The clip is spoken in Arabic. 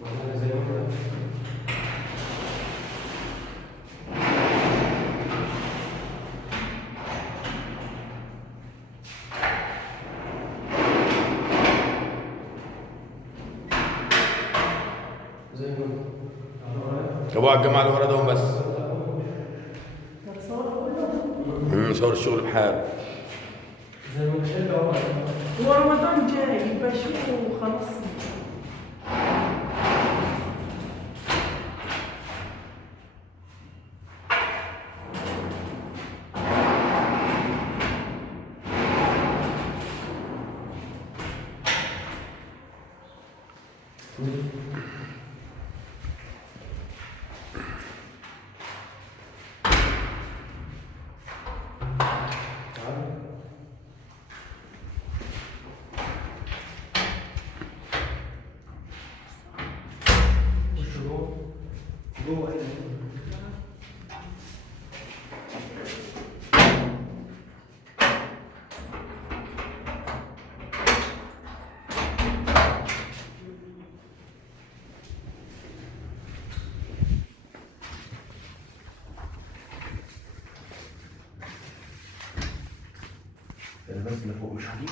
زي ما احنا. زي ما احنا. طب على الجماعه اللي ورا دوم بس. هتصور كله. صور الشغل بحاله. زي ما بتحب هو رمضان جاي بشوفه وخلاص. جوه ايه؟ بس اللي فوق مش حديد.